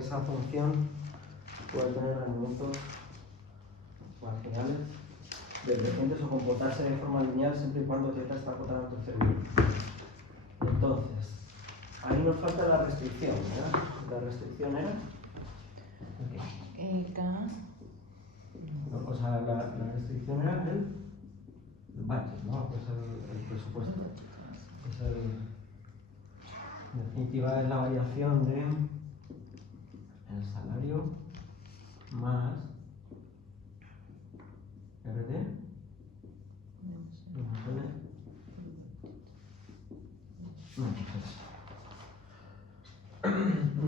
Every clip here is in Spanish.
esa función puede tener elementos marginales decrecientes o comportarse de forma lineal siempre y cuando z está acotada al tercer grupo. Entonces, ahí nos falta la restricción, ¿verdad? La restricción era... O sea, la restricción era el budget, ¿no? Pues el presupuesto. Es en definitiva es la variación de el salario más RD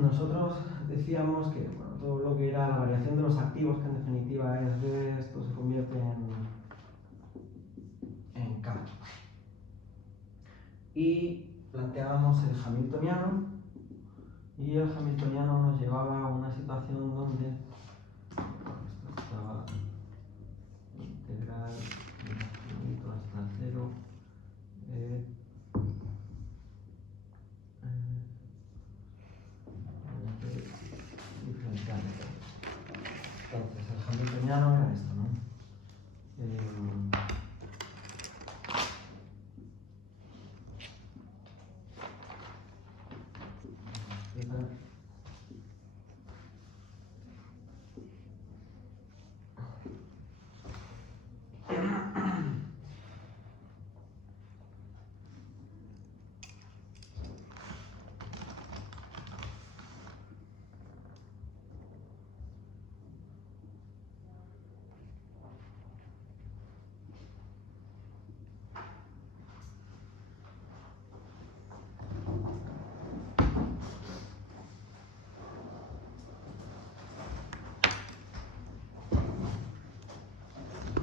nosotros decíamos que bueno, todo lo que era la variación de los activos, que en definitiva es de esto, se convierte en K. Y planteábamos el hamiltoniano, y el hamiltoniano nos llevaba a una situación donde esto estaba integral infinito hasta 0 diferencial. Entonces el hamiltoniano era esto, ¿no?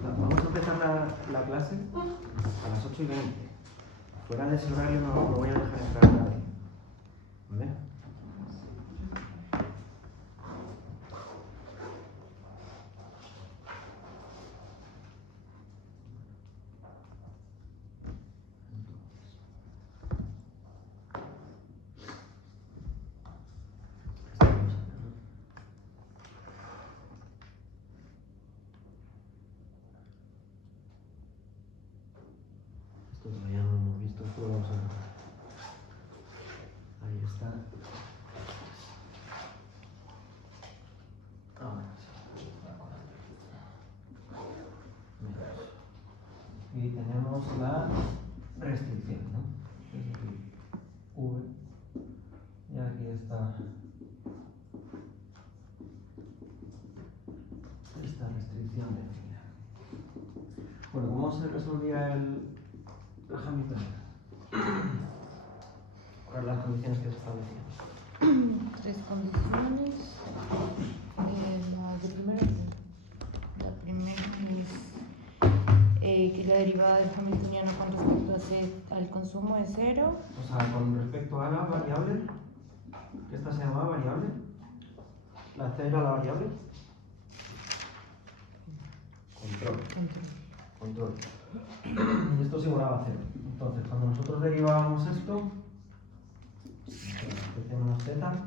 Vamos a empezar la clase a las 8:20. Fuera de ese horario no voy a dejar entrar a nadie. ¿Vale? Esto todavía no lo hemos visto, esto lo vamos a ver. Ahí está. Ahora sí. Y tenemos la restricción, ¿no? Es decir, V. Y aquí está esta restricción definida. Bueno, ¿cómo se resolvía el hamiltoniano? ¿Cuáles las condiciones que se establecían? Tres condiciones. La primera es que la derivada del hamiltoniano con respecto al consumo es 0. O sea, con respecto a la variable, que esta se llamaba variable, la C era la variable. Control. Y esto se igualaba a 0. Entonces, cuando nosotros derivábamos esto, menos z,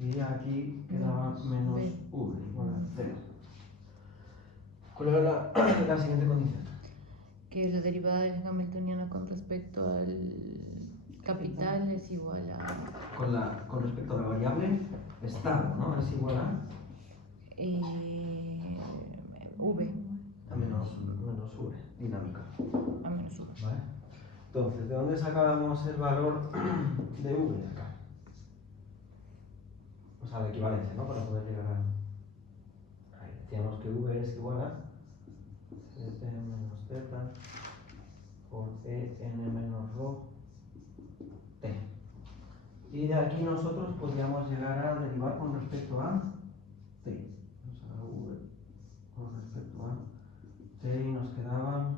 y aquí quedaba menos v igual a 0. ¿Cuál era la siguiente condición? Que la derivada del hamiltoniano con respecto al capital es igual a... Con respecto a la variable, estado, ¿no? Es igual a... v. A menos v, dinámica. A menos v. ¿Vale? Entonces, ¿de dónde sacábamos el valor de v de acá? O sea, la equivalencia, ¿no? Para poder llegar a... Ahí decíamos que v es igual a ct menos z por en menos rho t. Y de aquí nosotros podríamos llegar a derivar con respecto a t. O sea, v con respecto a t y nos quedaba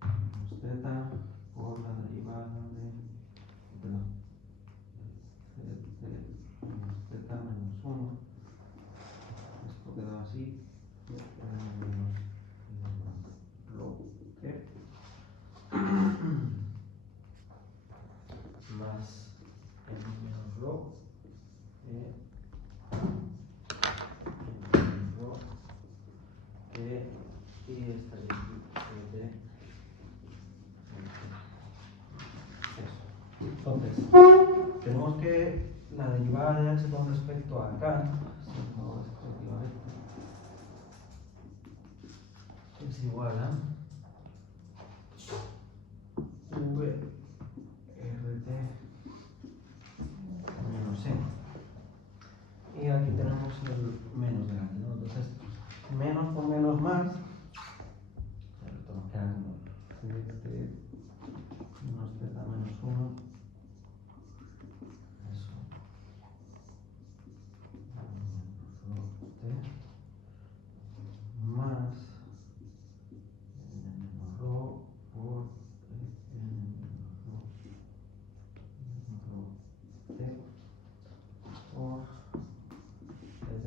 menos z por la derivada de... Perdón. Ct menos z menos 1. Esto quedaba así. Menos rho t. Entonces, tenemos que la derivada de h con respecto a acá, si no esto equivalente, es igual a v rt menos n. Y aquí tenemos el menos delante, ¿no? Entonces, menos por menos más, esto nos queda como ct menos z menos 1, eso, más n menos ρ por n menos ρ t por ct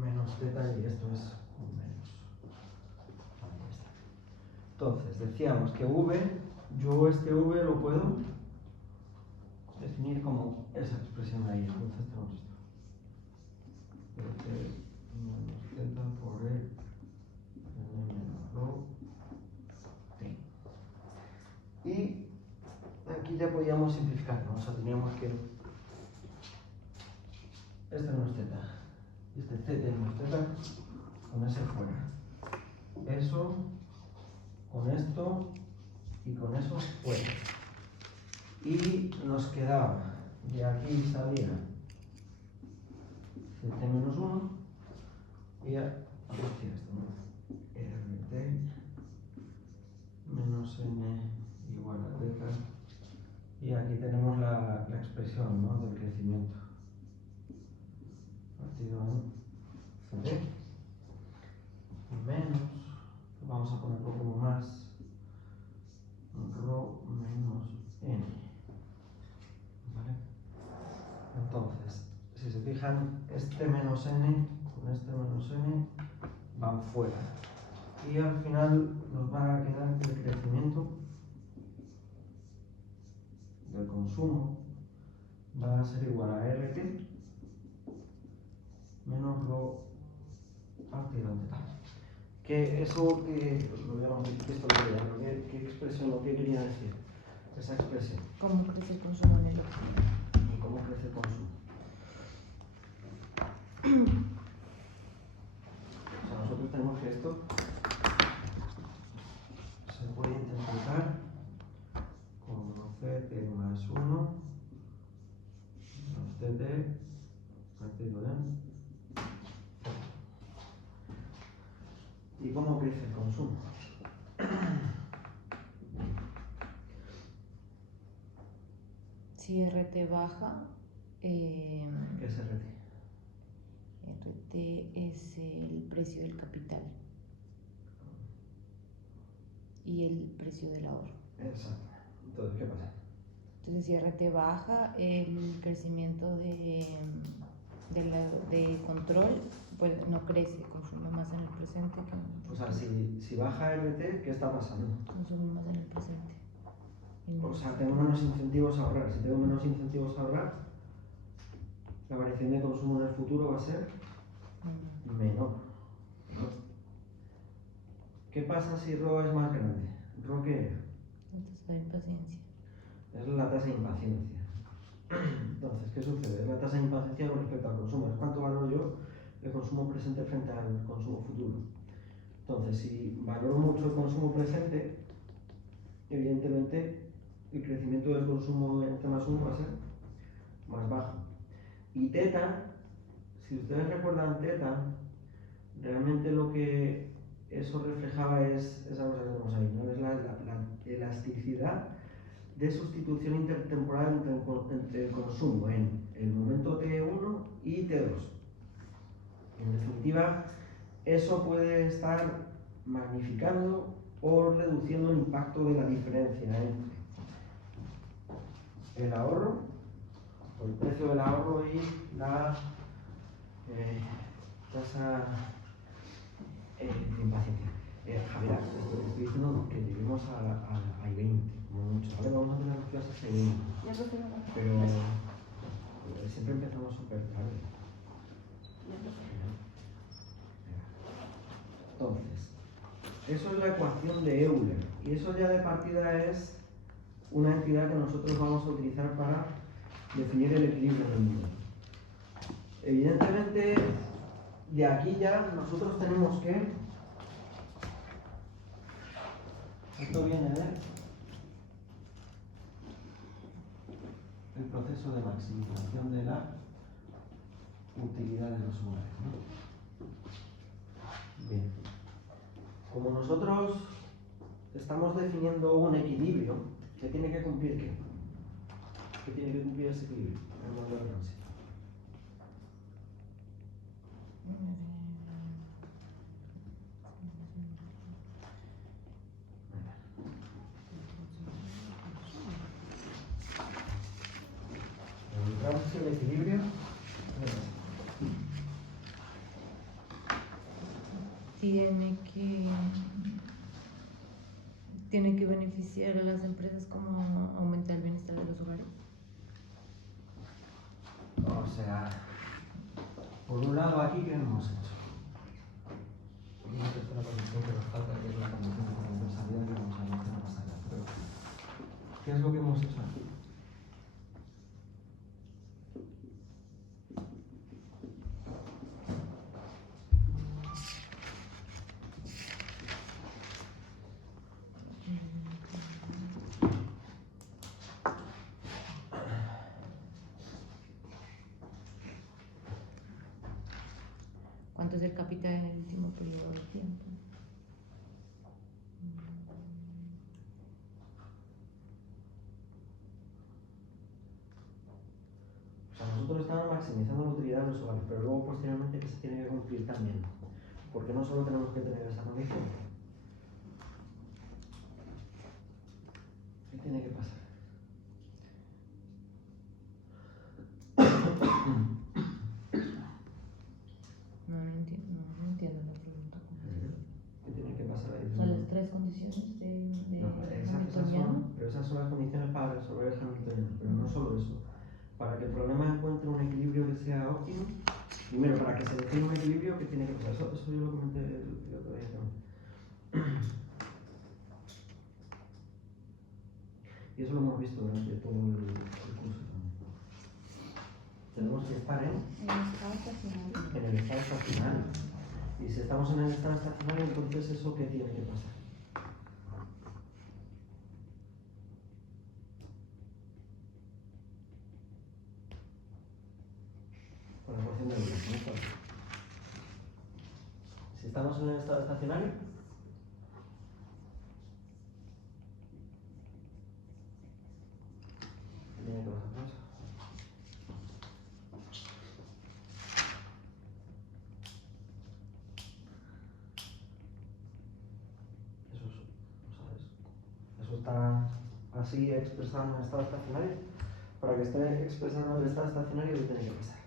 menos z, y esto es un menos. Ahí está. Entonces, decíamos que v, yo este v lo puedo definir como esa expresión de ahí. Entonces tenemos esto. pt menos z por e n menos ρ t. Y aquí ya podíamos simplificar, ¿no? O sea, teníamos que este menos z, este ct menos z, con ese fuera. Eso, con esto y con eso fuera. Y nos quedaba, de aquí salía ct menos 1 y asociar esto, ¿no? rt menos n igual a z. Y aquí tenemos la expresión, ¿no?, del crecimiento partido en ct menos, vamos a ponerlo como más, ρ menos n, ¿vale? Entonces, si se fijan, este menos n con este menos n van fuera, y al final nos va a quedar que el crecimiento del consumo va a ser igual a rt menos ρ partido entre tal. Que eso que lo veamos aquí, que esto lo veamos, ¿qué expresión o qué quería decir esa expresión? ¿Cómo crece el consumo en el óptimo? ¿Y cómo crece el consumo? O sea, nosotros tenemos que esto se puede interpretar como ct más 1 menos tt partido en. ¿Y cómo crece el consumo? Si RT baja, ¿Qué es RT? RT es el precio del capital y el precio del ahorro. Exacto. Entonces, ¿qué pasa? Entonces, si RT baja, el crecimiento de control pues no crece, consume más en el presente que en el O sea, futuro. si baja RT, ¿qué está pasando? Consume más en el presente. O sea, tengo menos incentivos a ahorrar. Si tengo menos incentivos a ahorrar, la variación de consumo en el futuro va a ser menor. ¿Qué pasa si ρ es más grande? ¿Ρ qué era? Entonces, la impaciencia. Es la tasa de impaciencia. Entonces, ¿qué sucede? Es la tasa de impaciencia con respecto al consumo. Es cuánto valoro yo el consumo presente frente al consumo futuro. Entonces, si valoro mucho el consumo presente, evidentemente el crecimiento del consumo en T más 1 va a ser más bajo. Y teta, si ustedes recuerdan teta, realmente lo que eso reflejaba es esa cosa que tenemos ahí, ¿no? Es la elasticidad de sustitución intertemporal entre el consumo en el momento T1 y T2. En definitiva, eso puede estar magnificando o reduciendo el impacto de la diferencia entre el ahorro, o el precio del ahorro, y la tasa de impaciencia. Javier, estoy diciendo que lleguemos a 20, como mucho. Ahora vamos a tener las clases en 20. Pero siempre empezamos súper tarde. Entonces, eso es la ecuación de Euler. Y eso ya de partida es una entidad que nosotros vamos a utilizar para definir el equilibrio del número. Evidentemente, de aquí ya nosotros tenemos que... Esto viene de el proceso de maximización de la utilidad de los sumarios, ¿no? Bien. Como nosotros estamos definiendo un equilibrio, ¿qué tiene que cumplir qué? ¿Qué tiene que cumplir ese equilibrio en el modelo de Ramsey? El equilibrio tiene que beneficiar a las empresas como aumentar el bienestar de los hogares. O sea, por un lado aquí, ¿qué hemos hecho? Una tercera condición que nos falta, que es la condición de transversalidad que vamos a mencionar más allá. Pero, ¿qué es lo que hemos hecho aquí? ¿Cuánto es el capital en el último periodo de tiempo? O sea, nosotros estamos maximizando la utilidad de los hogares, pero luego posteriormente que se tiene que cumplir también. Porque no solo tenemos que tener esa condición. ¿Qué tiene que pasar? No entiendo la pregunta. ¿Qué tiene que pasar ahí? Son las tres condiciones de No, pero esas son las condiciones para resolver el hamiltoniano, pero no solo eso. Para que el problema encuentre un equilibrio que sea óptimo, primero, para que se defina un equilibrio, ¿qué tiene que pasar? Eso yo lo comenté el otro día también. Y eso lo hemos visto durante todo el curso también. Tenemos que estar en el estado estacionario. Y si estamos en el estado estacionario, entonces ¿eso qué tiene que pasar? Con la ecuación de Euler, ¿no? Si estamos en el estado estacionario, ¿qué tiene que pasar? Eso está así expresado en el estado estacionario. Para que esté expresado en el estado estacionario, ¿qué tiene que pasar?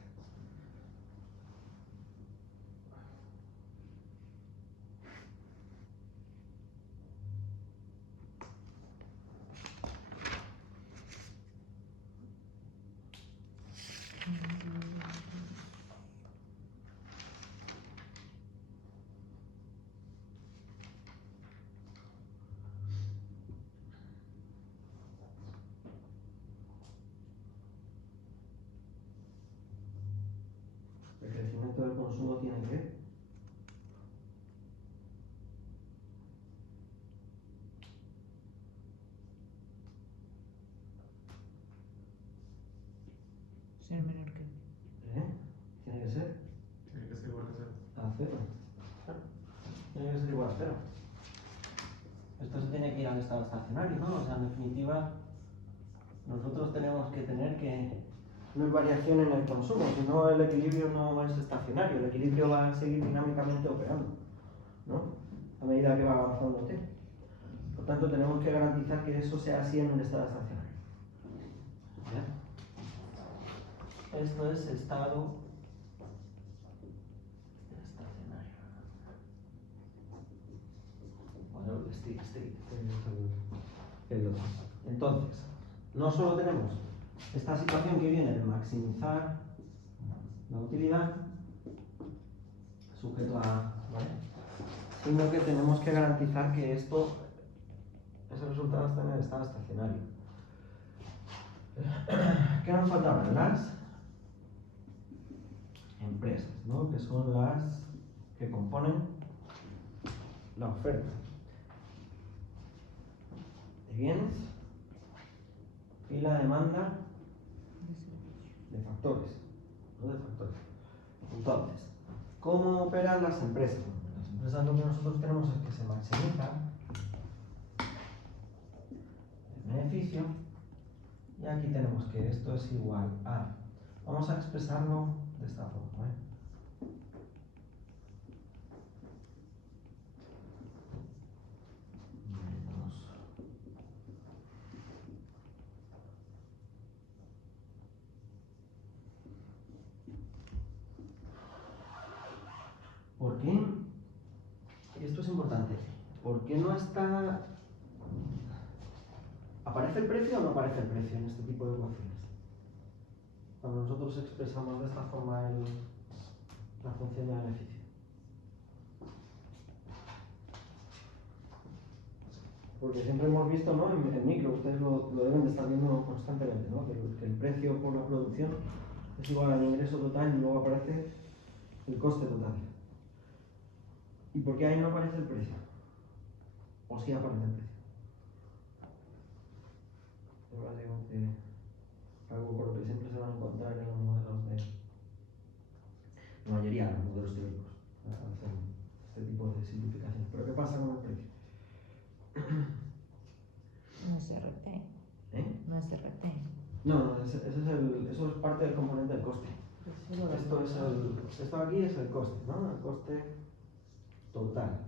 El crecimiento del consumo tiene que ser menor que tiene que ser igual que cero. a cero. Tiene que ser igual a cero. Esto se tiene que ir al estado estacionario, ¿no? O sea, en definitiva, nosotros tenemos que tener que no hay variación en el consumo, si no el equilibrio no es estacionario, el equilibrio va a seguir dinámicamente operando, ¿no? A medida que va avanzando t. Por tanto, tenemos que garantizar que eso sea así en un estado estacionario. ¿Ya? Esto es estado estacionario. Bueno, el state. El otro. Entonces, no solo tenemos esta situación que viene de maximizar la utilidad sujeto a, ¿vale? Sino que tenemos que garantizar que ese resultado está en el estado estacionario. ¿Qué nos faltaban? Las empresas, ¿no? Que son las que componen la oferta de bienes y la demanda de factores, ¿no? De factores. Entonces, ¿cómo operan las empresas? Las empresas, lo que nosotros tenemos es que se maximiza el beneficio, y aquí tenemos que esto es igual a, vamos a expresarlo de esta forma, ¿eh? Menos ¿por qué? Y esto es importante. ¿Por qué no está... ¿Aparece el precio o no aparece el precio en este tipo de ecuaciones? Cuando nosotros expresamos de esta forma la función de beneficio. Porque siempre hemos visto, ¿no? En micro, ustedes lo deben de estar viendo constantemente, ¿no? Que el precio por la producción es igual al ingreso total y luego aparece el coste total. ¿Y por qué ahí no aparece el precio? ¿O sí aparece el precio? Es básicamente algo por lo que siempre se van a encontrar en los modelos de... La mayoría de los modelos teóricos hacen este tipo de simplificaciones. ¿Pero qué pasa con el precio? No es RT. ¿Eh? No es RT. No, eso es parte del componente del coste. Esto aquí es el coste, ¿no? El coste total.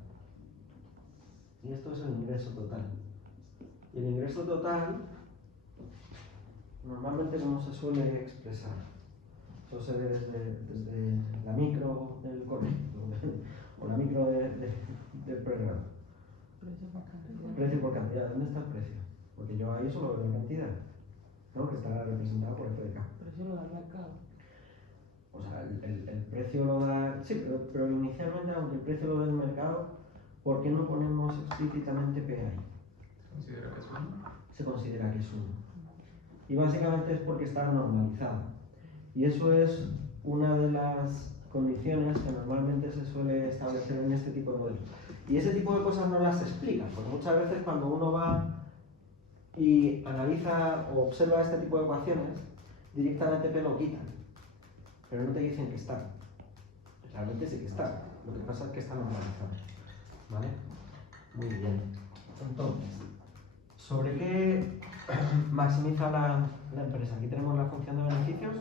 Y esto es el ingreso total. Y el ingreso total, normalmente, ¿cómo se suele expresar? Eso se ve desde la micro del colegio o la micro del pregrado. Precio por cantidad. ¿Dónde está el precio? Porque yo ahí solo veo la cantidad, ¿no? Que está representada por F de K. Precio lo da el mercado. O sea, el precio lo da... Sí, pero inicialmente, aunque el precio lo dé el mercado, ¿por qué no ponemos explícitamente P ahí? ¿Se considera que es uno? Se considera que es 1. Y básicamente es porque está normalizado. Y eso es una de las condiciones que normalmente se suele establecer en este tipo de modelos. Y ese tipo de cosas no las explican, porque muchas veces cuando uno va y analiza o observa este tipo de ecuaciones, directamente te lo quitan, pero no te dicen que está. Realmente sí que está, lo que pasa es que está normalizado. ¿Vale? Muy bien. Entonces, ¿sobre qué maximiza la empresa? Aquí tenemos la función de beneficios,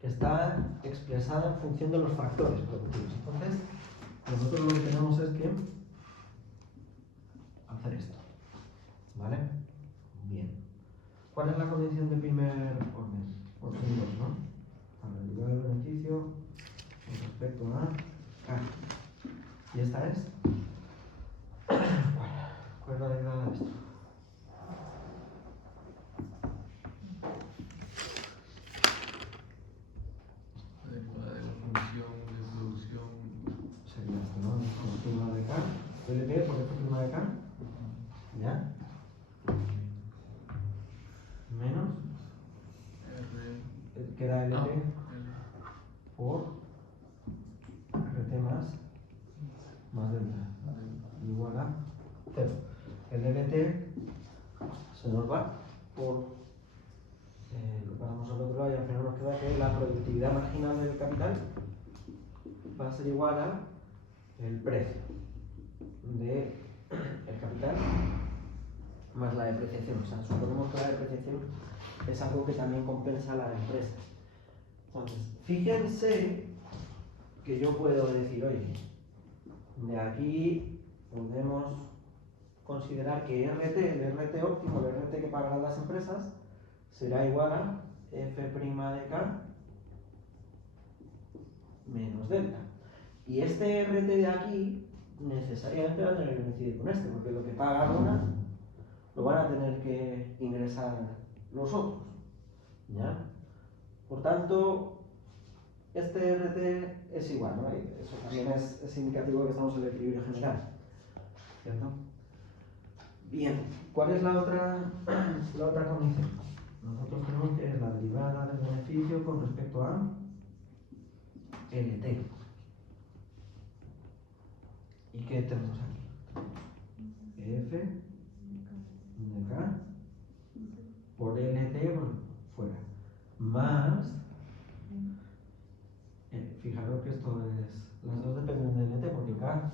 que está expresada en función de los factores productivos. Entonces, nosotros lo que tenemos es que hacer esto. ¿Vale? Bien. ¿Cuál es la condición de primer orden? Orden 2, ¿no? Calcular el beneficio con respecto a K. ¿Y esta es? ¿Cuál es la derivada de esto? La derivada de la función de producción. Sería esto, ¿no? F' de K. ¿LP por F' de K? ¿Ya? Menos. Queda LP por RT más delta. Igual a 0. El LT se nos va por lo pasamos al otro lado y al final nos queda que la productividad marginal del capital va a ser igual a el precio del capital más la depreciación. O sea, suponemos que la depreciación es algo que también compensa a la empresa. Entonces, fíjense que yo puedo decir, oye, de aquí podemos considerar que el RT óptimo, el RT que pagarán las empresas, será igual a F' de K menos delta. Y este RT de aquí necesariamente va a tener que coincidir con este, porque lo que paga una lo van a tener que ingresar los otros. ¿Ya? Por tanto, este RT es igual, ¿no? Y eso también es indicativo de que estamos en el equilibrio general. ¿Cierto? Bien, ¿cuál es la otra condición? nosotros tenemos que es la derivada del beneficio con respecto a LT. ¿Y qué tenemos aquí? F de K por LT por fuera. Más, fijaros que esto es, las dos dependen de LT porque K,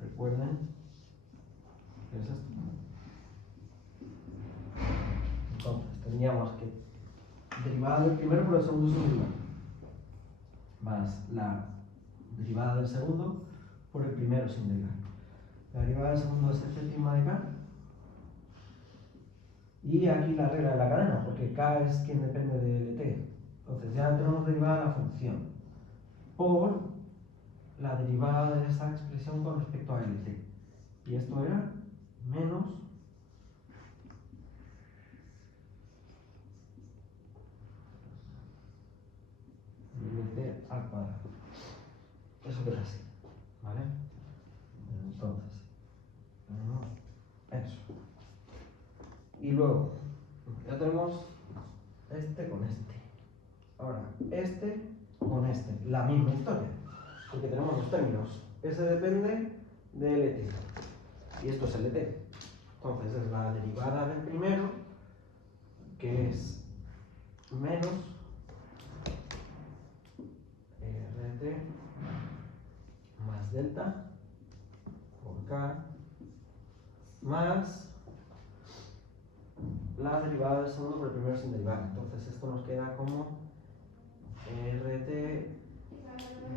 recuerden, es esto. Entonces tendríamos que derivada del primero por el segundo sin derivar, más la derivada del segundo por el primero sin derivar. La derivada del segundo es f' de K. Y aquí la regla de la cadena, porque K es quien depende de LT. Entonces ya tenemos derivada la función por la derivada de esa expresión con respecto a LT. Y esto era menos LT al cuadrado. Eso queda así, ¿vale? Entonces, tenemos eso. Y luego, ya tenemos este con este. Ahora, este con este. La misma historia. Porque tenemos los términos. S depende de LT. Y esto es LT. Entonces es la derivada del primero, que es menos RT más delta por K más la derivada del segundo por el primero sin derivar. Entonces esto nos queda como RT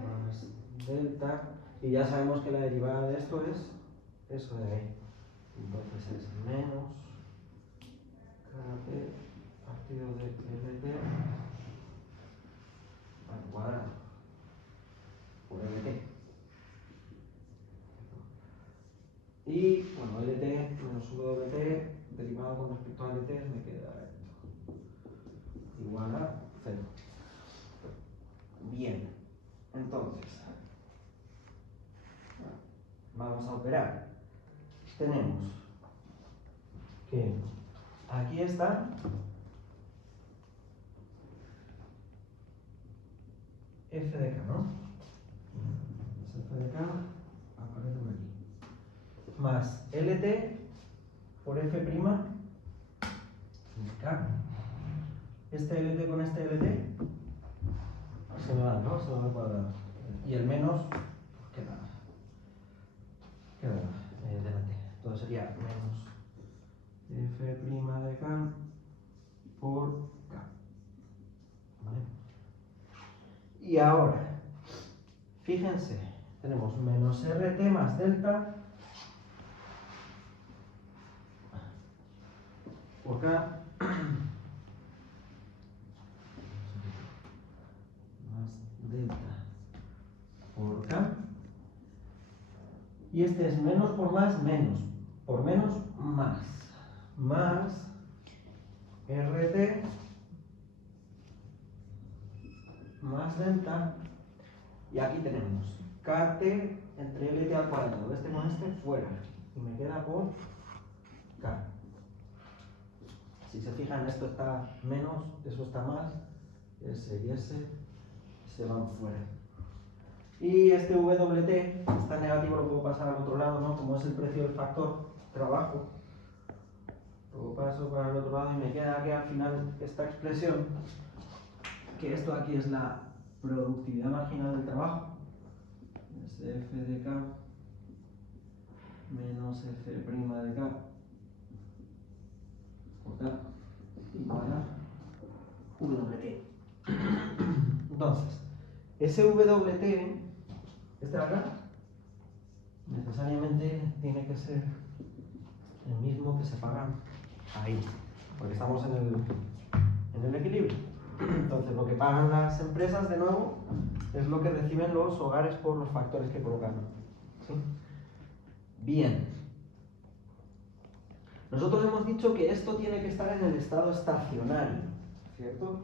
más delta, y ya sabemos que la derivada de esto es eso de ahí. Entonces es menos KT partido de LT al cuadrado por LT. Y bueno, LT menos WT derivado con respecto a LT me queda esto igual a 0. Bien, entonces vamos a operar. Tenemos que aquí está f de k, ¿no? F de k aparece por aquí. Más LT por f' de k. Este LT con este LT se me va, ¿no? Se me va al cuadrado. Y el menos pues queda delante. Entonces sería menos f' de k por k. ¿Vale? Y ahora, fíjense, tenemos menos RT más delta por K más delta por K. Y este es menos por más, menos. Por menos, más. Más RT más delta. Y aquí tenemos KT entre LT al cuadrado. Este con este fuera. Y me queda por K. Si se fijan, esto está menos, eso está más. Ese y ese se van fuera. Y este WT está negativo, lo puedo pasar al otro lado, ¿no? Como es el precio del factor trabajo, lo paso para el otro lado y me queda aquí al final esta expresión, que esto aquí es la productividad marginal del trabajo. Es F de K menos F' de K por K igual a WT. Entonces, ese WT, este de acá, necesariamente tiene que ser el mismo que se paga ahí, porque estamos en el equilibrio. Entonces, lo que pagan las empresas, de nuevo, es lo que reciben los hogares por los factores que colocan. ¿Sí? Bien. Nosotros hemos dicho que esto tiene que estar en el estado estacionario, ¿cierto?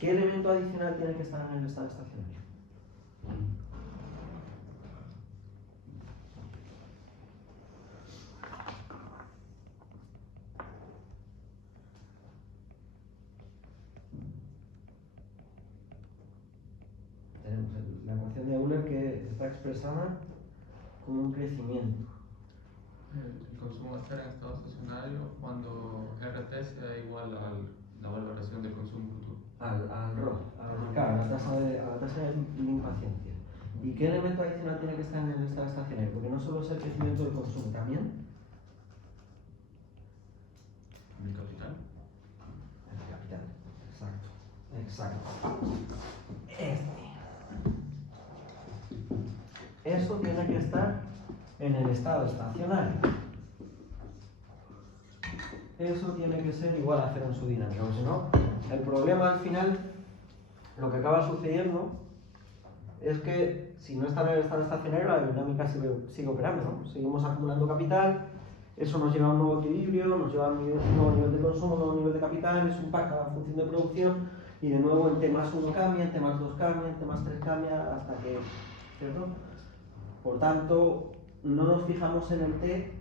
¿Qué elemento adicional tiene que estar en el estado estacionario? tenemos la ecuación de Euler que está expresada como un crecimiento. El consumo va a estar en estado estacionario cuando RT sea igual a la valoración del consumo futuro. Al ROC, a la tasa de impaciencia. ¿Y qué elemento adicional tiene que estar en el estado estacionario? Porque no solo es el crecimiento del consumo, también ¿El capital? el capital. Exacto. Eso tiene que estar en el estado estacionario. Eso tiene que ser igual a cero en su dinámica, porque si no, el problema al final, lo que acaba sucediendo es que si no está en el estado estacionario, la dinámica sigue operando, ¿no? Seguimos acumulando capital, eso nos lleva a un nuevo equilibrio, nos lleva a un nuevo nivel de consumo, un nuevo nivel de capital, es un pack a la función de producción, y de nuevo en T más 1 cambia, en T más 2 cambia, en T más 3 cambia, hasta que, ¿cierto? Por tanto, no nos fijamos en el T,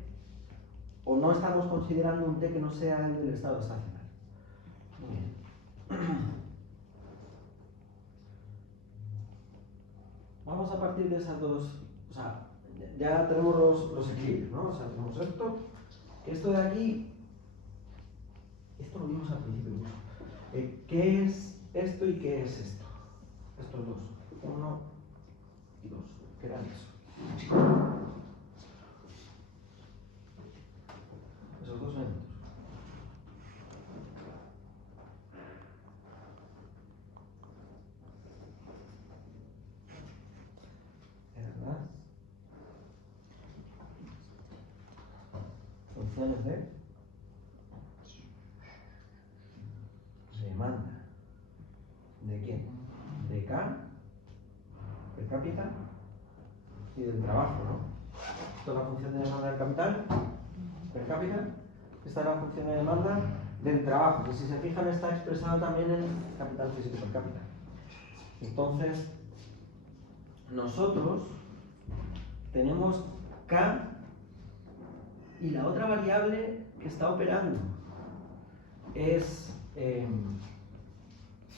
o no estamos considerando un T que no sea el del estado estacionario. Muy bien. Vamos a partir de esas dos, o sea, ya tenemos los equilibrios, ¿no? O sea, tenemos esto de aquí, esto lo vimos al principio incluso. ¿Qué es esto y qué es esto? Estos dos, 1 y 2, ¿qué eran eso? Esos dos elementos. ¿Verdad? Funciones de demanda. ¿De quién? De K, per cápita y del trabajo, ¿no? Esto es la función de demanda del capital, per cápita. Esta es la función de demanda del trabajo, que si se fijan está expresada también en capital físico per cápita. Entonces, nosotros tenemos K y la otra variable que está operando es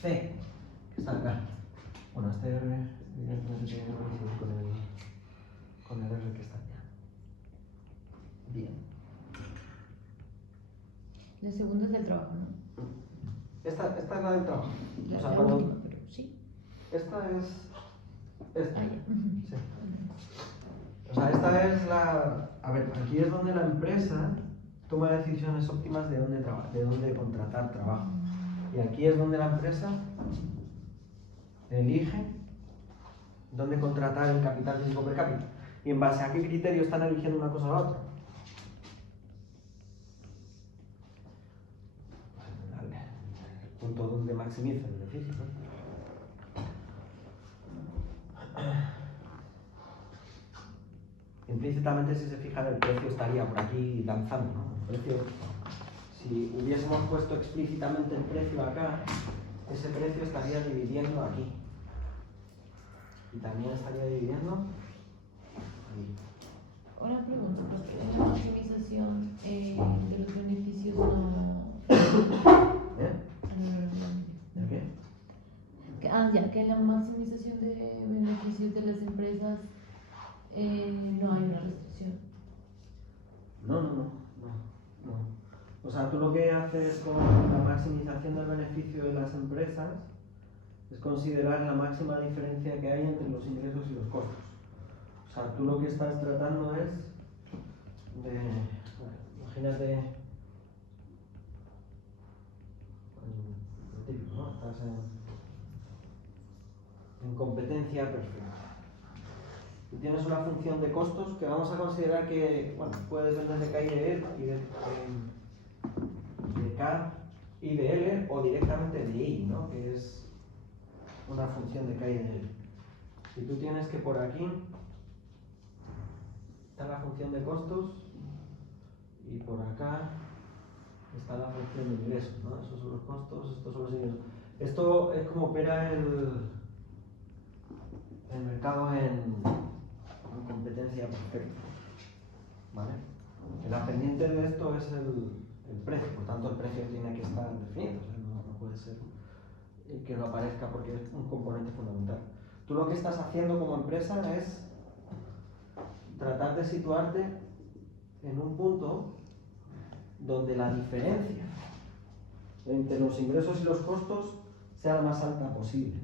C, que está acá. Bueno, este R evidentemente tiene que coincidir con el R que está allá. Bien. La segunda es del trabajo, ¿no? Esta es la del trabajo. La, O sea, la cuando última, pero sí. esta es esta. Ah, ya. Sí. O sea, esta es la... A ver, aquí es donde la empresa toma decisiones óptimas de dónde contratar trabajo. Y aquí es donde la empresa elige dónde contratar el capital físico per cápita. Y en base a qué criterio están eligiendo una cosa o la otra. El punto donde maximiza el beneficio, ¿no? Implícitamente, si se fijan, el precio estaría por aquí danzando, ¿no? El precio, si hubiésemos puesto explícitamente el precio acá, ese precio estaría dividiendo aquí. Y también estaría dividiendo ahí. Una pregunta, porque en la maximización de los beneficios no... ¿De qué? Que en la maximización de beneficios de las empresas no hay una restricción. No. O sea, tú lo que haces con la maximización del beneficio de las empresas es considerar la máxima diferencia que hay entre los ingresos y los costos. O sea, tú lo que estás tratando es de... Imagínate... Lo típico, ¿no? Estás en competencia perfecta. Y tienes una función de costos que vamos a considerar que, bueno, puede depender de K y de L, de K y de L, o directamente de I, ¿no? Que es una función de K y de L. Y tú tienes que por aquí está la función de costos y por acá está la función de ingresos, ¿no? Esos son los costos, estos son los ingresos. Esto es como opera el mercado en competencia perfecta, ¿vale? El pendiente de esto es el precio, por tanto el precio tiene que estar definido, ¿sí? No puede ser que no aparezca porque es un componente fundamental. Tú lo que estás haciendo como empresa es tratar de situarte en un punto donde la diferencia entre los ingresos y los costos sea la más alta posible,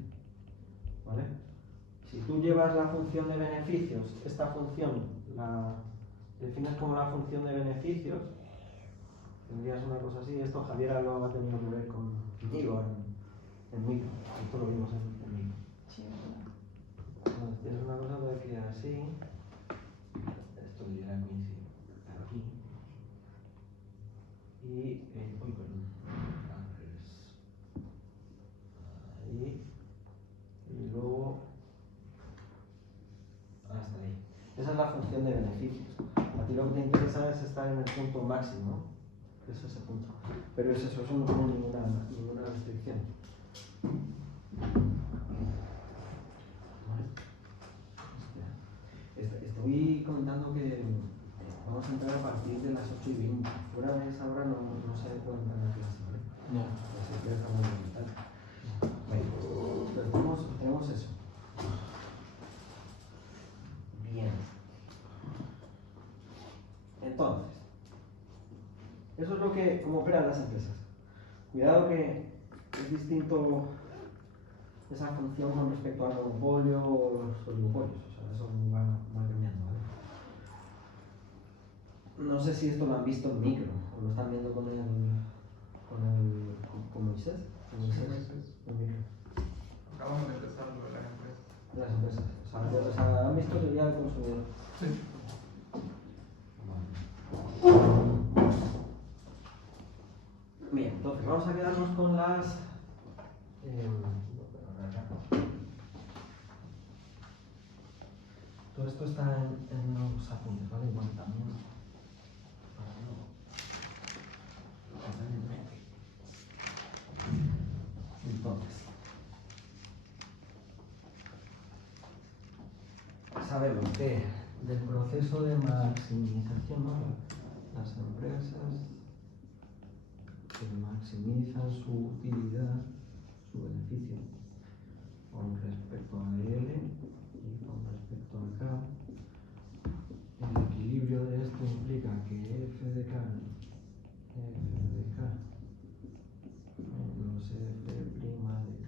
¿vale? Si tú llevas la función de beneficios, esta función la defines como la función de beneficios, tendrías una cosa así. Esto Javier lo ha tenido que ver conmigo en micro, esto lo vimos en micro. Sí, Entonces tienes una cosa que queda así, esto debería coincidir aquí, y, uy, perdón, al revés, ahí, y luego hasta ahí. Esa es la función de beneficios. A ti lo que te interesa es estar en el punto máximo, ¿no? Es ese punto. Pero es eso no tiene ninguna restricción. Estoy comentando que vamos a entrar a partir de las 8:20. Fuera de esa hora no se puede entrar a clase, ¿vale? No. Así que dejamos de comentar. Bueno, tenemos eso. Bien. Entonces, eso es cómo operan las empresas. Cuidado que es distinto esa función con respecto al monopolio o los oligopolios. O sea, eso va cambiando, ¿vale? No sé si esto lo han visto en micro o lo están viendo con Moisés. ¿Con Moisés? En micro. Acabamos de empezar lo de las empresas. Las empresas. O sea, han visto teoría del consumidor. Sí. Bien, entonces vamos a quedarnos con las. Todo esto está en los apuntes, ¿vale? Igual también. Para luego. Entonces, sabemos que del proceso de maximización, ¿no? Las empresas que maximizan su utilidad, su beneficio, con respecto a L y con respecto a K. El equilibrio de esto implica que f de K menos f' de K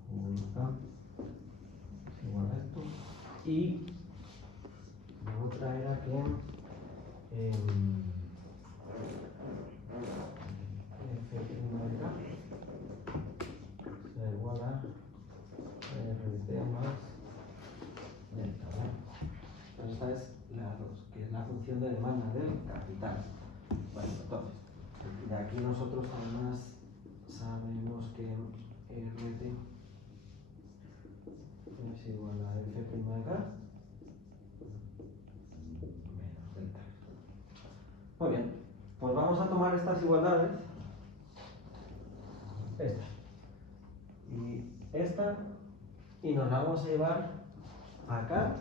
por A es igual a esto. Y la otra era que f' de K sea igual a RT más delta, ¿vale? Entonces esta es la 2, que es la función de demanda del capital. Bueno, entonces, de aquí nosotros además sabemos que RT es igual a f' de K menos delta. Muy bien, pues vamos a tomar estas igualdades, esta, y nos la vamos a llevar acá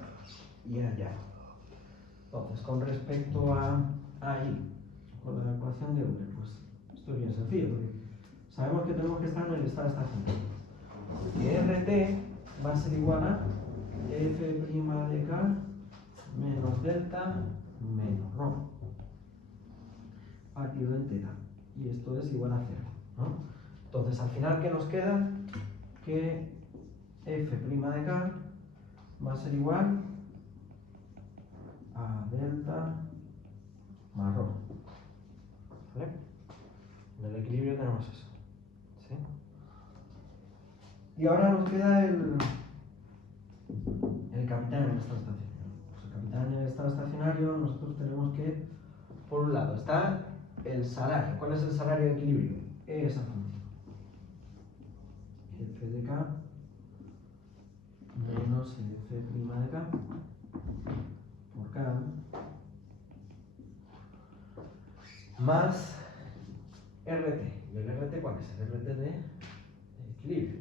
y allá. Entonces, con respecto a ahí, con la ecuación de Euler, pues esto es bien sencillo, porque sabemos que tenemos que estar en el estado estacionario. Que RT va a ser igual a f' de K menos delta menos ρ partido en teta. Y esto es igual a 0, ¿no? Entonces, al final, ¿qué nos queda? Que f' de K va a ser igual a delta más ρ. ¿Vale? En el equilibrio tenemos eso. ¿Sí? Y ahora nos queda el capital en el estado estacionario. Pues el capital en el estado estacionario, nosotros tenemos que, por un lado, está el salario. ¿Cuál es el salario de equilibrio? Esa función. F de K menos f' de K por K más RT. ¿Y el RT cuál es? El RT de equilibrio.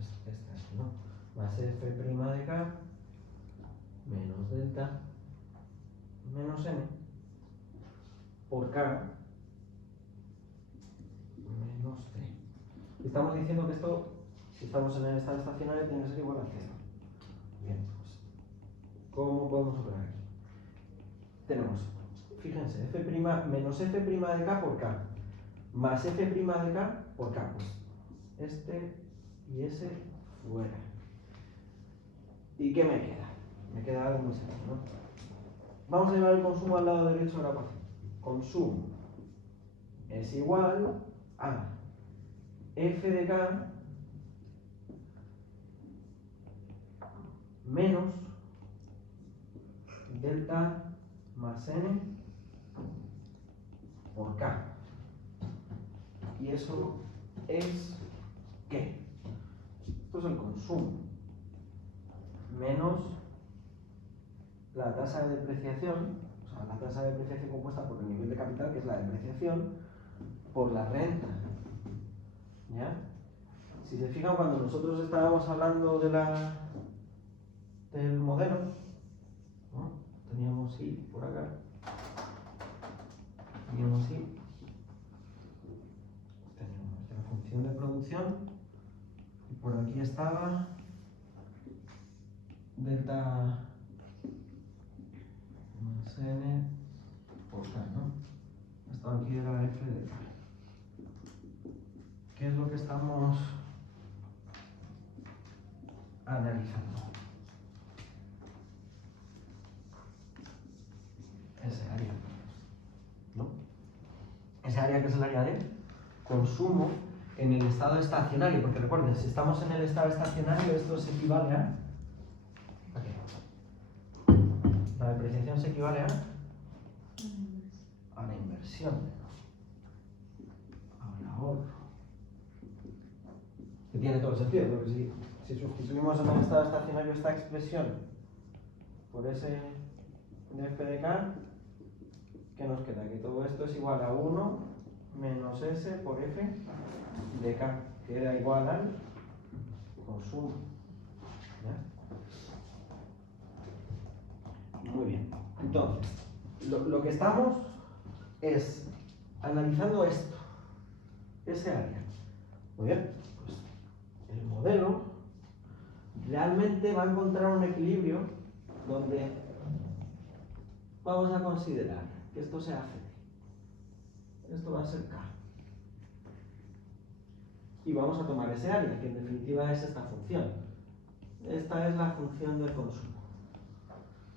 Este, ¿no? Más f' de K menos delta menos n por K menos T. Estamos diciendo que esto Si estamos en el estado estacionario tiene que ser igual a 0. Bien, pues, ¿cómo podemos operar aquí? Tenemos, fíjense, f' menos f' de k por k, más f' de k por k. Pues este y ese fuera. ¿Y qué me queda? Me queda algo muy sencillo, ¿no? Vamos a llevar el consumo al lado derecho de la ecuación. Consumo es igual a f de k menos delta más n por k. ¿Y eso es qué? Esto es el consumo menos la tasa de depreciación, o sea, la tasa de depreciación compuesta por el nivel de capital, que es la depreciación, por la renta. ¿Ya? Si se fijan, cuando nosotros estábamos hablando del modelo, ¿no? Teníamos I por acá, teníamos I, teníamos la función de producción, y por aquí estaba delta más n por k, ¿no? Esto aquí era f de k. ¿Qué es lo que estamos analizando? Ese área, ¿no? Ese área que es el área de consumo en el estado estacionario, porque recuerden, si estamos en el estado estacionario, esto se equivale a ¿qué? La depreciación se equivale a la inversión, al ahorro. Que tiene todo el sentido, porque si sustituimos en el estado estacionario esta expresión por ese de f de k, ¿qué nos queda? Que todo esto es igual a 1 menos s por f de k, que era igual al consumo. ¿Ya? Muy bien. Entonces, lo que estamos es analizando esto, ese área. Muy bien, pues el modelo realmente va a encontrar un equilibrio donde vamos a considerar que esto sea c, esto va a ser k, y vamos a tomar ese área, que en definitiva es esta función. Esta es la función del consumo,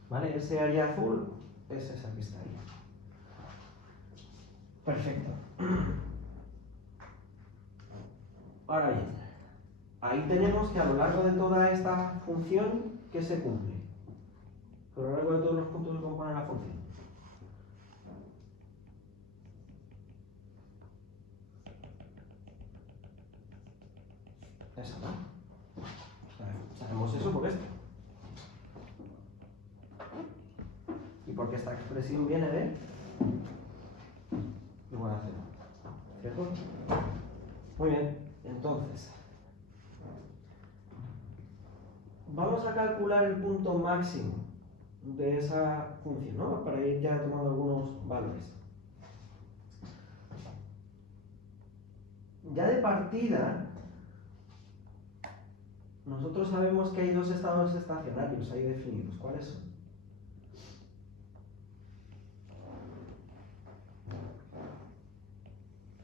¿vale? Ese área azul es esa que está ahí. Perfecto. Ahora bien, ahí tenemos que a lo largo de toda esta función, ¿qué se cumple? A lo largo de todos los puntos que componen la función. Eso, ¿no? Sabemos eso por esto. Y porque esta expresión viene de igual a 0. ¿Cierto? Muy bien, entonces vamos a calcular el punto máximo de esa función, ¿no? Para ir ya tomando algunos valores. Ya de partida, nosotros sabemos que hay dos estados estacionarios ahí definidos. ¿Cuáles son?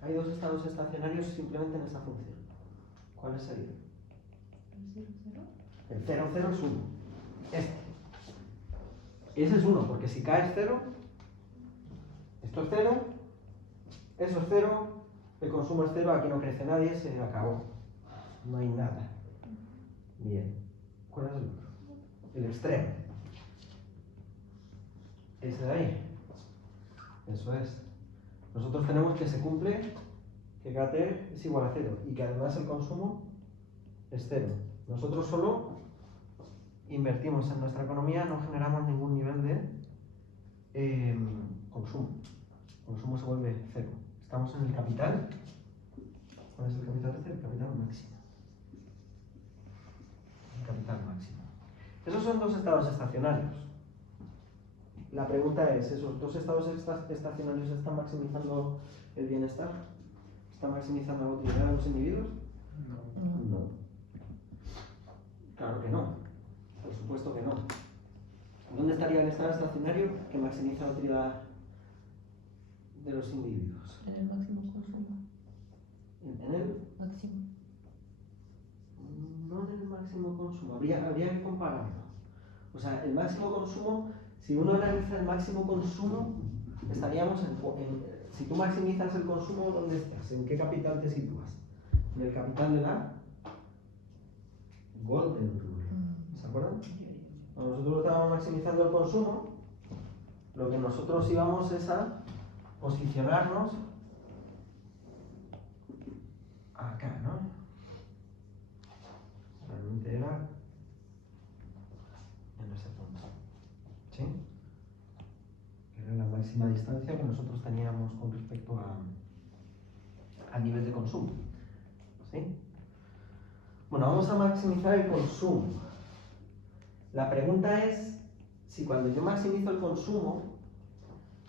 Hay dos estados estacionarios simplemente en esta función. ¿Cuáles serían? El 0, 0 es 1. Ese es 1, porque si k es 0, esto es 0, eso es 0, el consumo es 0, aquí no crece nadie, se acabó. No hay nada. Bien. ¿Cuál es el otro? El extremo. Ese de ahí. Eso es. Nosotros tenemos que se cumple que KT es igual a 0 y que además el consumo es 0. Nosotros solo invertimos en nuestra economía, no generamos ningún nivel de consumo. El consumo se vuelve 0. Estamos en el capital. ¿Cuál es el capital este? El capital máximo. El capital máximo. Esos son dos estados estacionarios. La pregunta es, ¿esos dos estados estacionarios están maximizando el bienestar? ¿Están maximizando la utilidad de los individuos? No. No. Claro que no, por supuesto que no. ¿Dónde estaría el estado estacionario que maximiza la utilidad de los individuos? En el máximo consumo. ¿En el? Máximo. No en el máximo consumo, habría que compararlo. O sea, el máximo consumo, si uno analiza el máximo consumo, estaríamos si tú maximizas el consumo, ¿dónde estás? ¿En qué capital te sitúas? En el capital de la Golden Rule. ¿Se acuerdan? Cuando nosotros estábamos maximizando el consumo, lo que nosotros íbamos es a posicionarnos acá, ¿no? Realmente era en ese punto. ¿Sí? Era la máxima distancia que nosotros teníamos con respecto al nivel de consumo. ¿Sí? Bueno, vamos a maximizar el consumo. La pregunta es si cuando yo maximizo el consumo,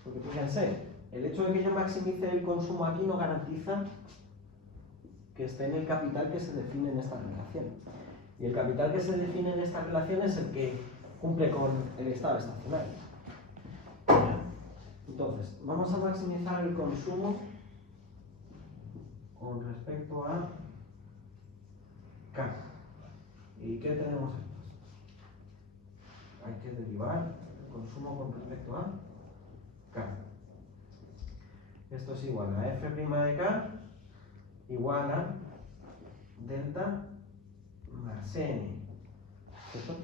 porque fíjense, el hecho de que yo maximice el consumo aquí no garantiza que esté en el capital que se define en esta relación. Y el capital que se define en esta relación es el que cumple con el estado estacionario. Entonces, vamos a maximizar el consumo con respecto a K. ¿Y qué tenemos aquí? Hay que derivar el consumo con respecto a K. Esto es igual a F' de K igual a delta más N. ¿Cierto?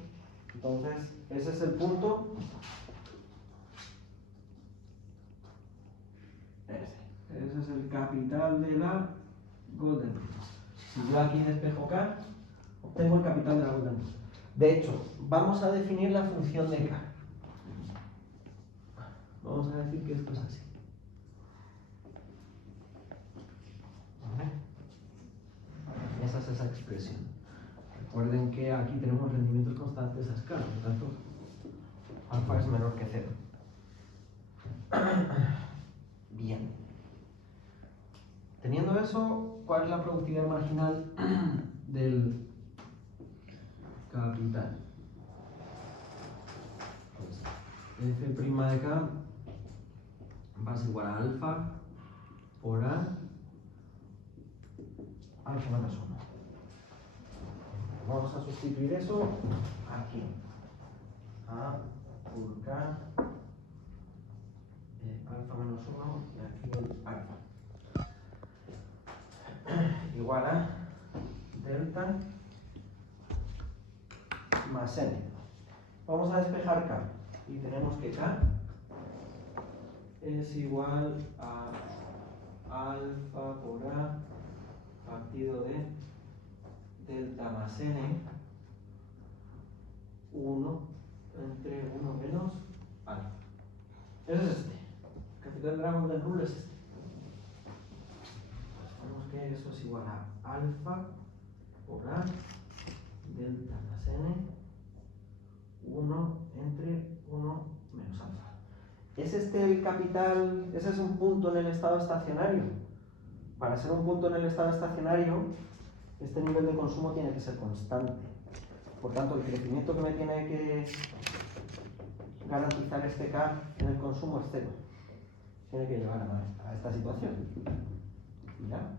Entonces, ese es el punto. Ese es el capital de la Golden Rule. Si yo aquí despejo K, obtengo el capital de la Golden Rule. De hecho, vamos a definir la función de K. Vamos a decir que esto es así. ¿Vale? Esa es esa expresión. Recuerden que aquí tenemos rendimientos constantes a escala, por lo tanto, alfa es menor que 0. Bien. Teniendo eso, ¿cuál es la productividad marginal del capital? Pues F' de K va a ser igual a alfa por A, alfa menos 1. Vamos a sustituir eso aquí. A por K, alfa menos 1 y aquí el alfa. Igual a delta más N. Vamos a despejar K y tenemos que K es igual a alfa por A partido de delta más N 1 entre 1 menos alfa. Ese es este. El capital de la Golden Rule es este. Que eso es igual a alfa por A delta más N 1 entre 1 menos alfa. ¿Es este el capital? ¿Ese es un punto en el estado estacionario? Para ser un punto en el estado estacionario, este nivel de consumo tiene que ser constante. Por tanto, el crecimiento que me tiene que garantizar este K en el consumo es 0. Tiene que llevar a esta situación. ¿Ya?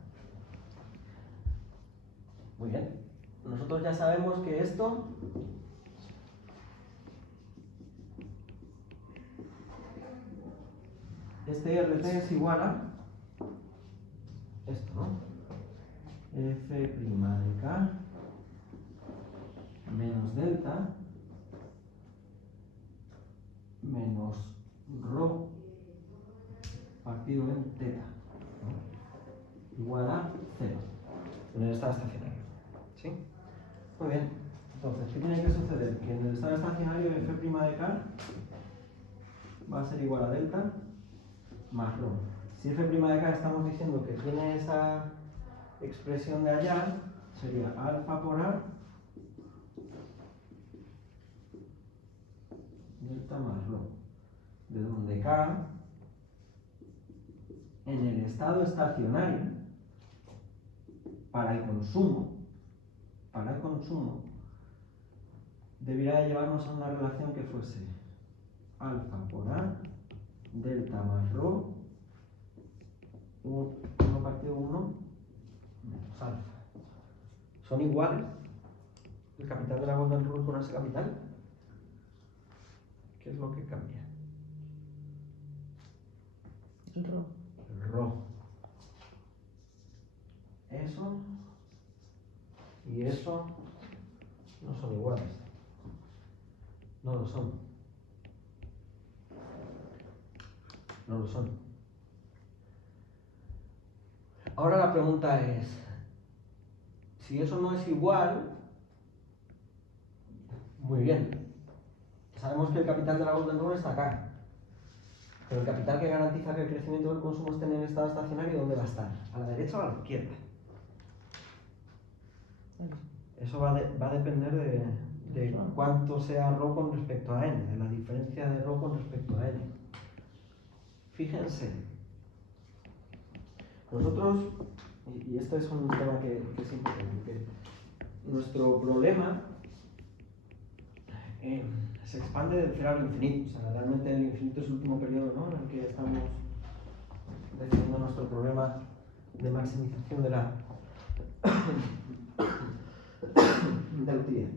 Muy bien. Nosotros ya sabemos que esto este RT es igual a esto, ¿no? F' de K menos delta menos rho partido en teta, ¿no? Igual a 0 en el estado estacionario. ¿Sí? Muy bien. Entonces, ¿qué tiene que suceder? Que en el estado estacionario F' de K va a ser igual a delta más rho. Si F' de K estamos diciendo que tiene esa expresión de allá, sería alfa por A delta más rho, de donde K en el estado estacionario para el consumo debiera llevarnos a una relación que fuese alfa por A, delta más rho, 1 partido 1 menos alfa. ¿Son iguales? ¿El capital de la Golden Rule con ese capital? ¿Qué es lo que cambia? El rho. El rho. Eso y eso no son iguales. No lo son. No lo son. Ahora la pregunta es, si eso no es igual, muy bien. Sabemos que el capital de la Golden Rule está acá. Pero el capital que garantiza que el crecimiento del consumo esté en el estado estacionario, ¿dónde va a estar? ¿A la derecha o a la izquierda? Eso va a depender de cuánto sea ρ con respecto a n, de la diferencia de ρ con respecto a n. Fíjense, nosotros, y esto es un tema que es importante, nuestro problema se expande del cero al infinito. O sea, realmente el infinito es el último periodo, ¿no?, en el que estamos definiendo nuestro problema de maximización de la utilidad.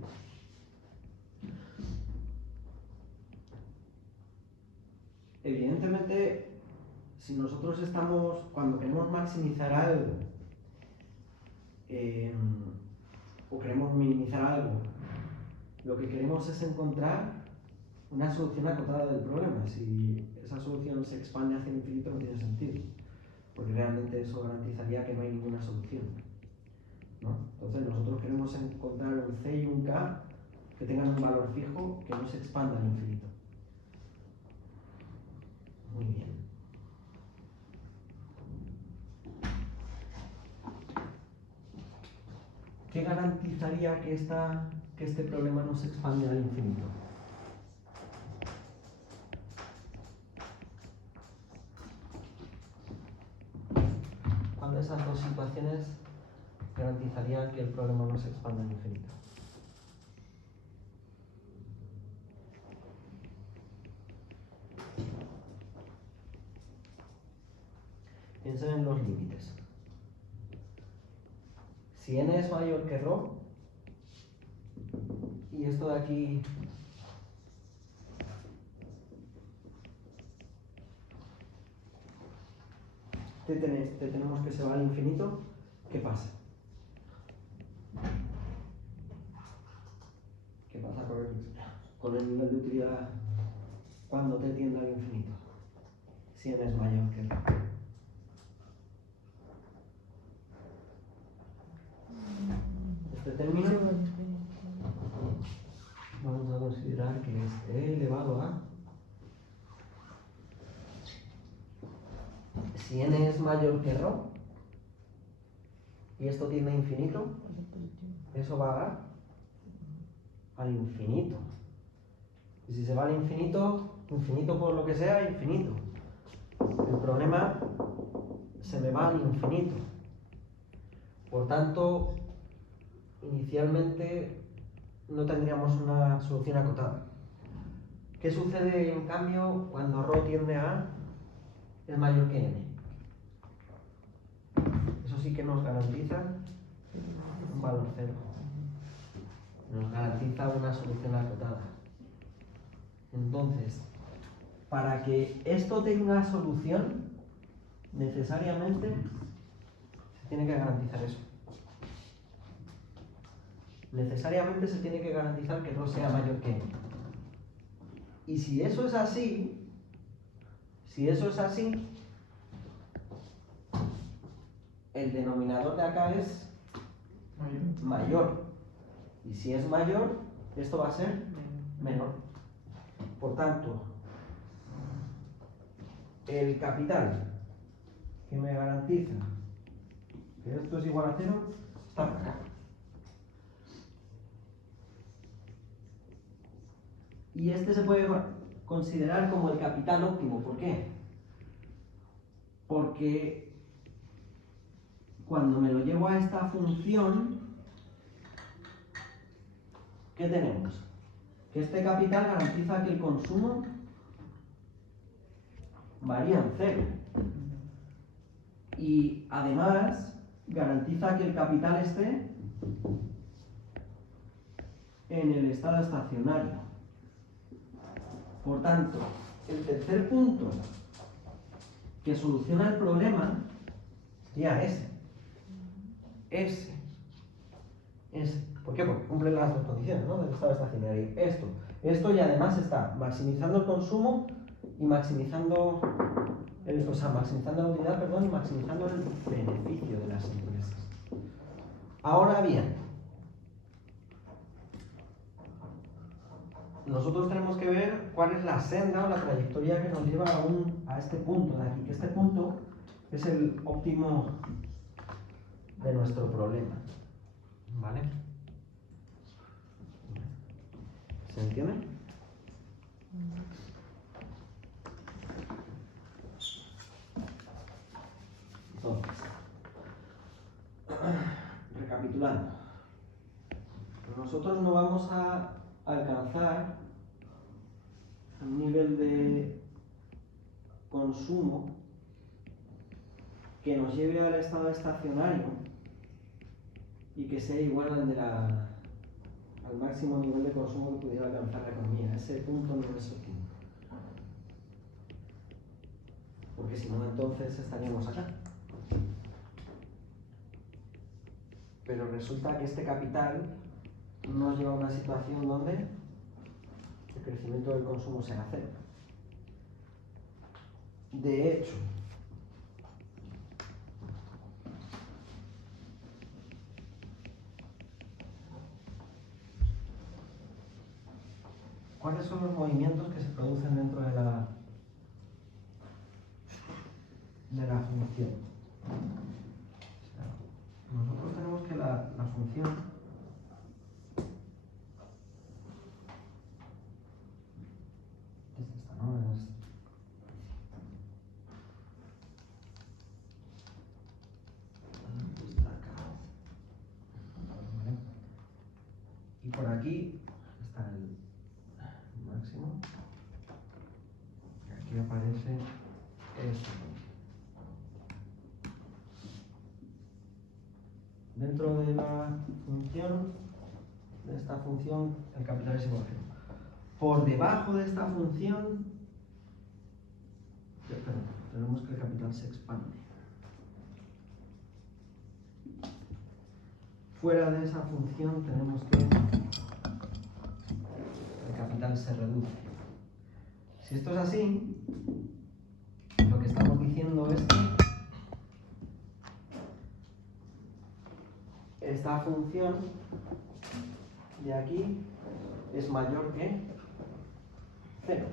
Evidentemente, si nosotros estamos, cuando queremos maximizar algo o queremos minimizar algo, lo que queremos es encontrar una solución acotada del problema. Si esa solución se expande hacia el infinito, no tiene sentido, porque realmente eso garantizaría que no hay ninguna solución, ¿no? Entonces nosotros queremos encontrar un C y un K que tengan un valor fijo que no se expanda al infinito. Muy bien. ¿Qué garantizaría que este problema no se expande al infinito? ¿Cuál de esas dos situaciones garantizaría que el problema no se expanda al infinito? Piensen en los límites. Si n es mayor que ρ, y esto de aquí te tenemos que se va al infinito, ¿qué pasa? ¿Qué pasa con el nivel de utilidad cuando t tiende al infinito? Si n es mayor que ρ. Este término vamos a considerar que es e elevado a, si n es mayor que ρ y esto tiende a infinito, eso va al infinito. Y si se va al infinito, infinito por lo que sea, infinito. El problema se me va al infinito. Por tanto, inicialmente no tendríamos una solución acotada. ¿Qué sucede en cambio cuando ρ tiende a es mayor que n? Eso sí que nos garantiza un valor cero. Nos garantiza una solución acotada. Entonces, para que esto tenga solución, necesariamente se tiene que garantizar eso. Necesariamente se tiene que garantizar que ρ sea mayor que n. Y si eso es así, el denominador de acá es mayor. Y si es mayor, esto va a ser menor. Por tanto, el capital que me garantiza que esto es igual a 0 está por acá. Y este se puede considerar como el capital óptimo. ¿Por qué? Porque cuando me lo llevo a esta función, ¿qué tenemos? que este capital garantiza que el consumo varía en cero. Y además garantiza que el capital esté en el estado estacionario. Por tanto, el tercer punto que soluciona el problema sería ese. ¿Por qué? Porque cumple las dos condiciones, ¿no?, del estado estacionario. Esto y además está maximizando el consumo y maximizando maximizando la utilidad, y maximizando el beneficio de las empresas. Ahora bien, nosotros tenemos que ver cuál es la senda o la trayectoria que nos lleva a este punto de aquí, que este punto es el óptimo de nuestro problema. ¿Vale? ¿Se entiende? Entonces, recapitulando, nosotros no vamos a alcanzar un nivel de consumo que nos lleve al estado estacionario y que sea igual al máximo nivel de consumo que pudiera alcanzar la economía. Ese punto no es óptimo. Porque si no, entonces estaríamos acá. Pero resulta que este capital nos lleva a una situación donde el crecimiento del consumo será cero. De hecho, ¿cuáles son los movimientos que se producen dentro de la función? O sea, nosotros tenemos que la función es esta, ¿no? Está acá. ¿Vale? Y por aquí está el máximo. Y aquí aparece esto. Dentro de la función, de esta función, el capital es igual a 0. Por debajo de esta función, tenemos que el capital se expande. Fuera de esa función tenemos que el capital se reduce. Si esto es así, lo que estamos diciendo es que esta función de aquí es mayor que 0.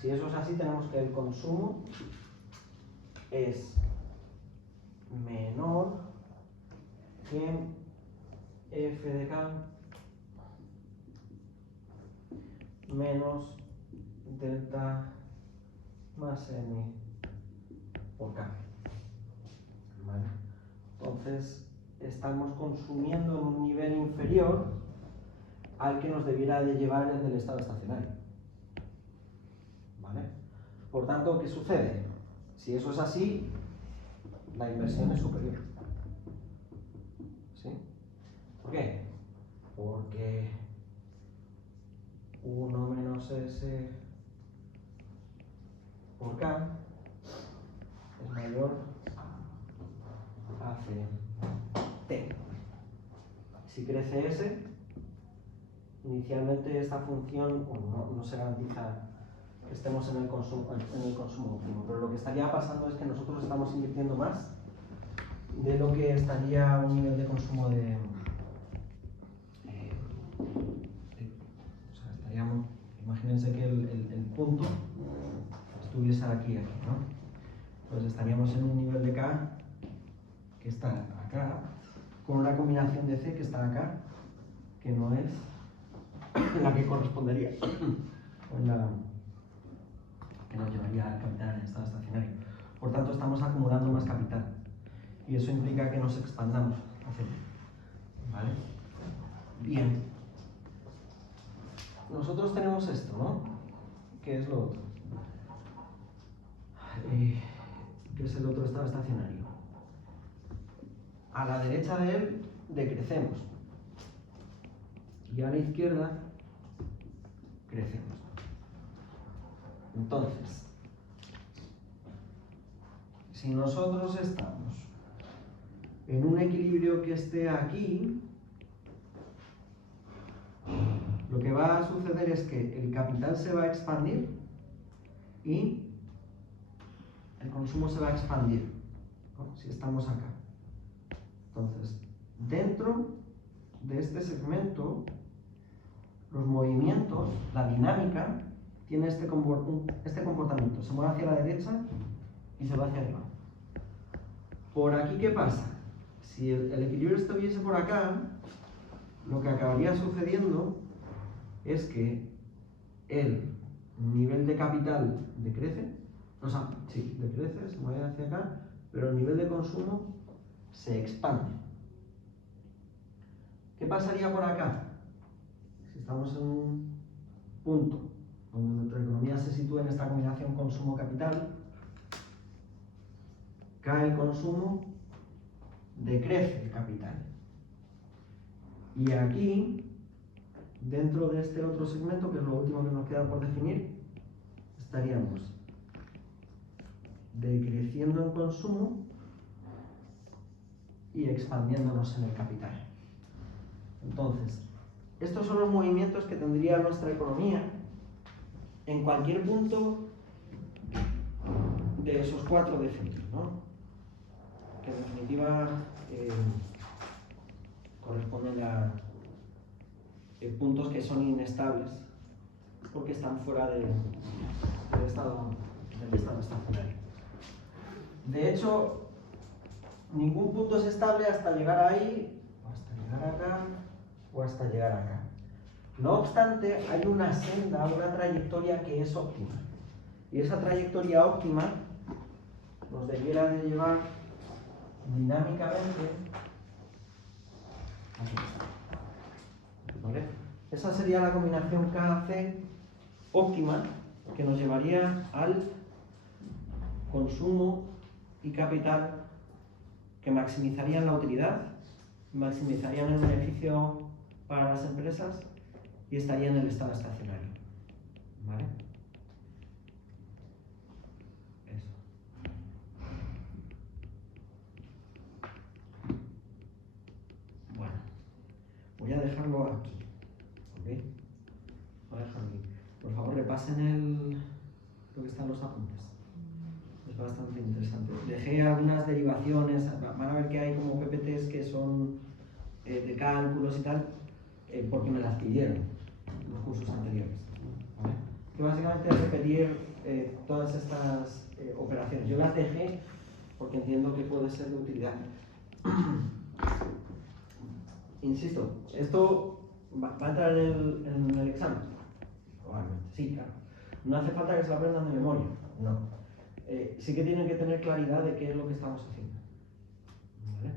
Si eso es así, tenemos que el consumo es menor que f de k menos delta más n por k. ¿Vale? Entonces, estamos consumiendo en un nivel inferior al que nos debiera de llevar desde el estado estacionario. ¿Vale? Por tanto, ¿qué sucede? Si eso es así, la inversión es superior. ¿Sí? ¿Por qué? Porque 1 menos s por k es mayor a t. Si crece s, inicialmente esta función no se garantiza que estemos en el consumo óptimo, pero lo que estaría pasando es que nosotros estamos invirtiendo más de lo que estaría un nivel de consumo de o sea, estaríamos, imagínense que el punto estuviese aquí, ¿no? Pues estaríamos en un nivel de K que está acá, con una combinación de C que está acá, que no es la que correspondería con la que nos llevaría al capital en estado estacionario. Por tanto, estamos acumulando más capital y eso implica que nos expandamos hacia allí. ¿Vale? Bien. nosotros tenemos esto, ¿no? ¿Qué es lo otro? ¿Qué es el otro estado estacionario? A la derecha de él decrecemos y a la izquierda crecemos. Entonces, si nosotros estamos en un equilibrio que esté aquí, lo que va a suceder es que el capital se va a expandir y el consumo se va a expandir, ¿no? Si estamos acá. Entonces, dentro de este segmento, los movimientos, la dinámica, tiene este comportamiento. Se mueve hacia la derecha y se va hacia arriba. Por aquí, ¿qué pasa? Si el equilibrio estuviese por acá, lo que acabaría sucediendo es que el nivel de capital decrece, decrece, se mueve hacia acá, pero el nivel de consumo se expande. ¿Qué pasaría por acá? Si estamos en un punto donde nuestra economía se sitúa en esta combinación consumo-capital, cae el consumo, decrece el capital. Y aquí, dentro de este otro segmento, que es lo último que nos queda por definir, estaríamos decreciendo en consumo y expandiéndonos en el capital. Entonces, estos son los movimientos que tendría nuestra economía en cualquier punto de esos cuatro definidos, ¿no? Que en definitiva corresponden a puntos que son inestables porque están fuera del estado estacionario. De hecho, ningún punto es estable hasta llegar ahí, o hasta llegar acá, o hasta llegar acá. No obstante, hay una senda, una trayectoria que es óptima. Y esa trayectoria óptima nos debiera de llevar dinámicamente aquí. ¿Vale? Esa sería la combinación KC óptima que nos llevaría al consumo y capital que maximizarían la utilidad, maximizarían el beneficio para las empresas y estarían en el estado estacionario. ¿Vale? Eso. Bueno, voy a dejarlo aquí. ¿Ok? Voy a dejarlo aquí. Por favor, repasen lo que están los apuntes. Es bastante interesante. Dejé algunas derivaciones, van a ver que hay como PPTs que son de cálculos y tal, porque me las pidieron en los cursos anteriores. ¿Vale? Que básicamente es repetir todas estas operaciones. Yo las dejé porque entiendo que puede ser de utilidad. Insisto, esto va a entrar en el examen. Probablemente, sí, claro. No hace falta que se lo aprendan de memoria, no. Sí que tienen que tener claridad de qué es lo que estamos haciendo. ¿Vale?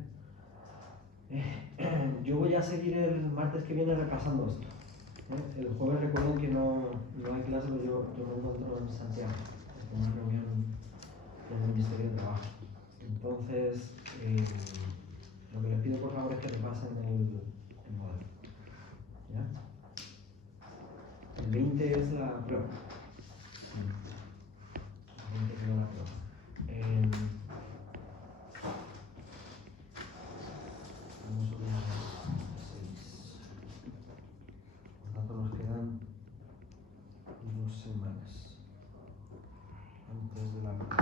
Yo voy a seguir el martes que viene repasando esto. El jueves recuerden que no hay clase, pero yo me encuentro en Santiago, en una reunión del Ministerio de Trabajo. Entonces, lo que les pido por favor es que repasen el modelo. ¿Ya? El 20 es la prueba. Vamos a ver 6. Por tanto, nos quedan 2 semanas antes de la prueba.